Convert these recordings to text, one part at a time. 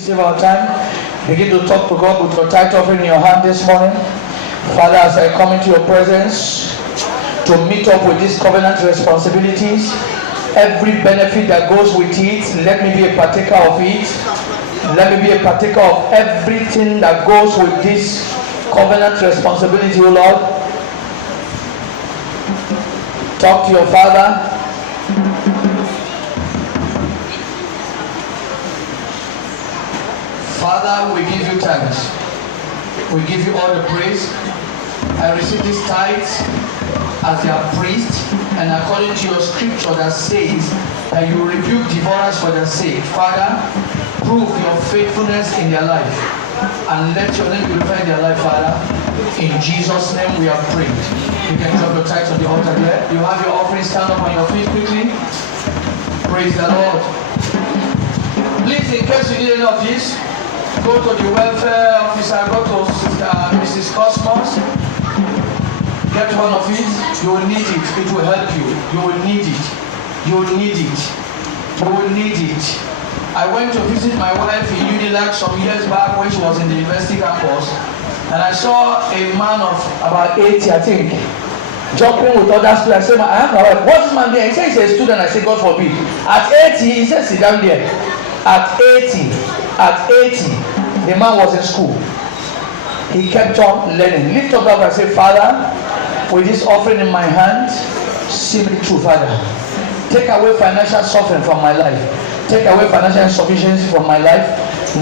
Save our time. Begin to talk to God with your tithe offering in your hand this morning. Father, as I come into your presence to meet up with these covenant responsibilities, every benefit that goes with it, let me be a partaker of it. Let me be a partaker of everything that goes with this covenant responsibility, O Lord. Talk to your Father. Father, we give you thanks. We give you all the praise. I receive these tithes as their priest, and according to your scripture that says that you rebuke devourers for their sake. Father, prove your faithfulness in their life, and let your name be glorified in their life, Father. In Jesus' name we have prayed. You can drop your tithes on the altar there. You have your offering, stand up on your feet quickly. Praise the Lord. Please, in case you need any of this, go to the welfare officer, go to Mrs. Cosmos, get one of it. You will need it. It will help you. You will need it. You will need it. You will need it. I went to visit my wife in Unilag some years back when she was in the university campus, and I saw a man of about 80, I think, jumping with other students. I said, I have my wife. What's this man there? He said he's a student. I said, God forbid. At 80, he said, sit down there. At 80, the man was in school. He kept on learning. Lift up and say, Father, with this offering in my hand, see me through, Father. Take away financial suffering from my life. Take away financial insufficiency from my life.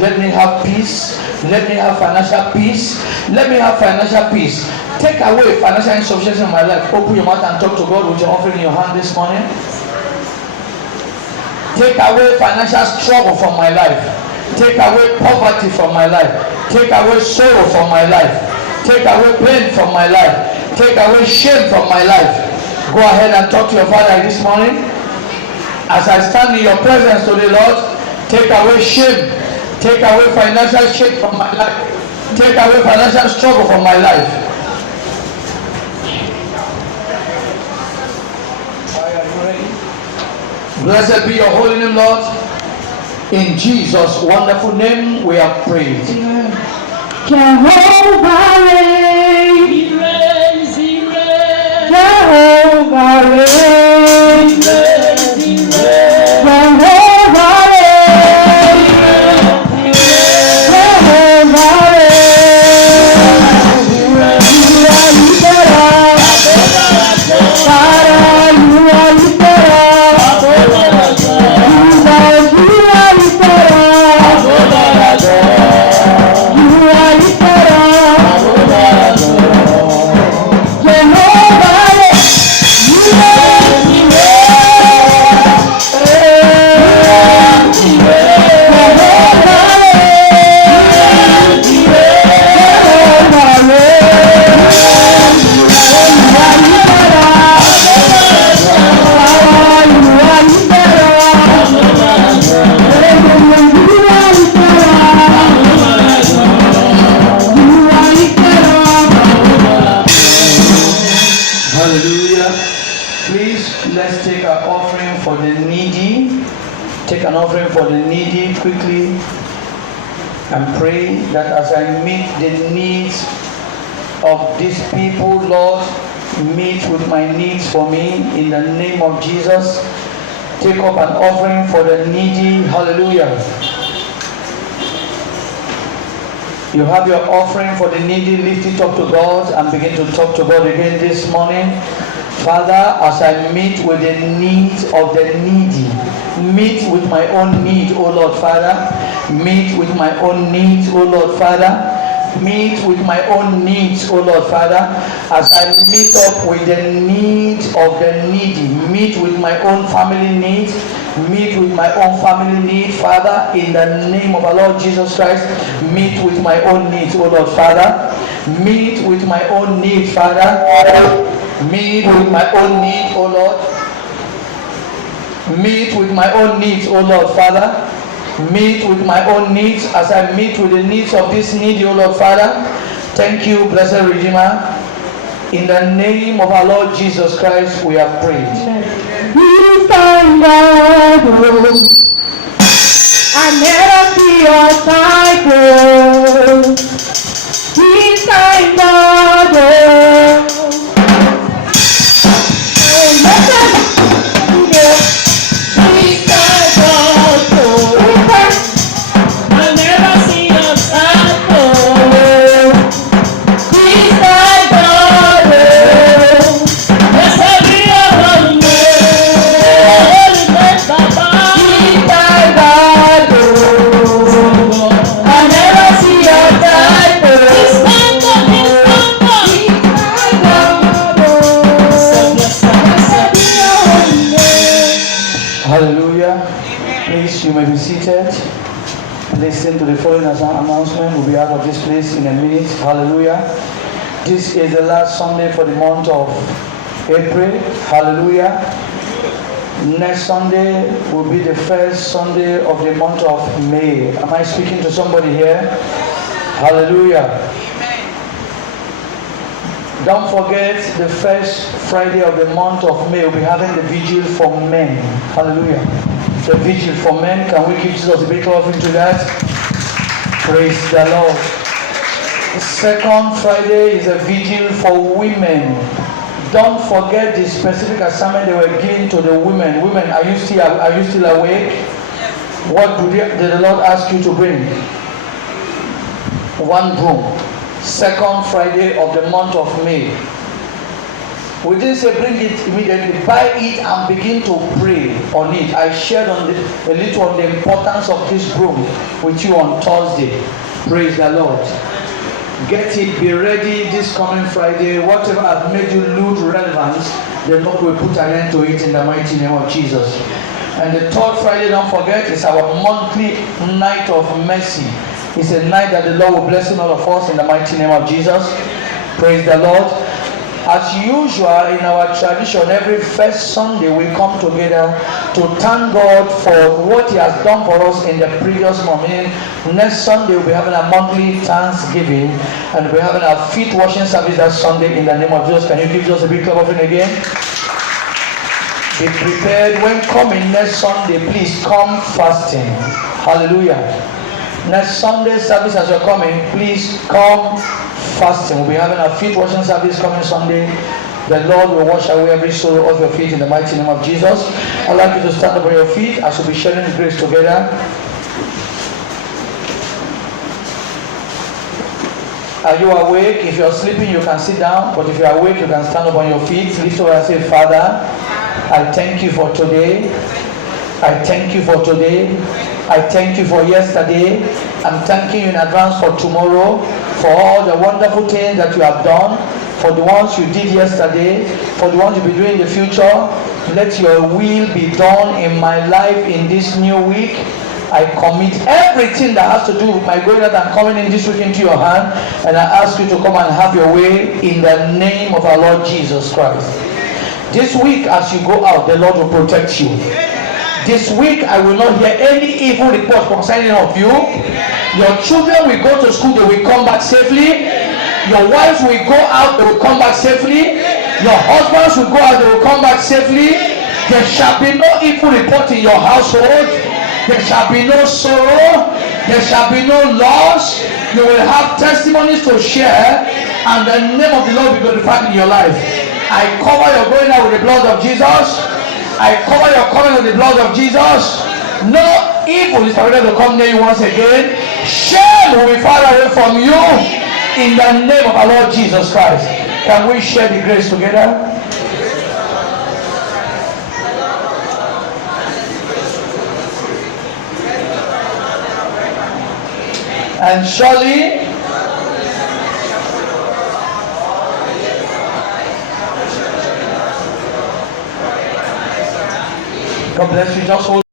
Let me have peace. Let me have financial peace. Let me have financial peace. Take away financial insufficiency in my life. Open your mouth and talk to God with your offering in your hand this morning. Take away financial struggle from my life. Take away poverty from my life. Take away sorrow from my life. Take away pain from my life. Take away shame from my life. Go ahead and talk to your Father this morning. As I stand in your presence today, Lord, take away shame. Take away financial shame from my life. Take away financial struggle from my life. Blessed be your holy name, Lord. In Jesus' wonderful name we have prayed. Jehovah reigns. He reigns. He reigns. Jehovah reigns. He reigns. He reigns. Jehovah reigns. He reigns. Jehovah reigns. He reigns. Quickly and pray that as I meet the needs of these people, Lord, meet with my needs for me in the name of Jesus. Take up an offering for the needy. Hallelujah. You have your offering for the needy. Lift it up to God and begin to talk to God again this morning. Father, as I meet with the needs of the needy, meet with my own need, O Lord Father. Meet with my own needs, O Lord Father. Meet with my own needs, O Lord Father. As I meet up with the needs of the needy, meet with my own family needs. Meet with my own family need, Father, in the name of our Lord Jesus Christ. Meet with my own needs, O Lord Father. Meet with my own needs, Father. Meet with my own need, O Lord. Meet with my own needs, O Lord Father. Meet with my own needs as I meet with the needs of this needy, O Lord Father. Thank you, blessed Redeemer. In the name of our Lord Jesus Christ, we have prayed. I never see your title. He's my mother. Hallelujah. Please, you may be seated. Listen to the following announcement. We'll be out of this place in a minute. Hallelujah. This is the last Sunday for the month of April. Hallelujah. Next Sunday will be the first Sunday of the month of May. Am I speaking to somebody here? Hallelujah. Don't forget, the first Friday of the month of May, we'll be having the vigil for men. Hallelujah. The vigil for men. Can we give Jesus a big offering to that? Praise the Lord. The second Friday is a vigil for women. Don't forget the specific assignment they were giving to the women. Women, are you still awake? What did the Lord ask you to bring? One broom. Second Friday of the month of May. We didn't say bring it immediately. Buy it and begin to pray on it. I shared a little on the importance of this broom with you on Thursday. Praise the Lord. Get it, be ready this coming Friday. Whatever has made you lose relevance, the Lord will put an end to it in the mighty name of Jesus. And the third Friday, don't forget, is our monthly night of mercy. It's a night that the Lord will bless all of us in the mighty name of Jesus. Praise the Lord. As usual in our tradition, every first Sunday we come together to thank God for what He has done for us in the previous month. Meaning, next Sunday we'll be having a monthly Thanksgiving and we'll be having a feet washing service that Sunday in the name of Jesus. Can you give us a big clap of it again? Be prepared. When coming next Sunday, please come fasting. Hallelujah. Next Sunday service as you're coming, please come fasting. We'll be having a feet washing service coming Sunday. The Lord will wash away every sorrow of your feet in the mighty name of Jesus. I'd like you to stand up on your feet as we'll be sharing the grace together. Are you awake? If you're sleeping, you can sit down. But if you're awake, you can stand up on your feet. Lift up and say, Father, I thank you for today. I thank you for today. I thank you for yesterday. I'm thanking you in advance for tomorrow, for all the wonderful things that you have done, for the ones you did yesterday, for the ones you'll be doing in the future. Let your will be done in my life in this new week. I commit everything that has to do with my going out and coming in this week into your hand, and I ask you to come and have your way in the name of our Lord Jesus Christ. This week as you go out, the Lord will protect you. This week, I will not hear any evil report concerning of you. Your children will go to school, they will come back safely. Your wives will go out, they will come back safely. Your husbands will go out, they will come back safely. There shall be no evil report in your household. There shall be no sorrow. There shall be no loss. You will have testimonies to share, and the name of the Lord will be glorified in your life. I cover your going out with the blood of Jesus. I cover your coming with the blood of Jesus. No evil is permitted to come near you once again. Shame will be far away from you in the name of our Lord Jesus Christ. Can we share the grace together? And surely God bless you. Just hold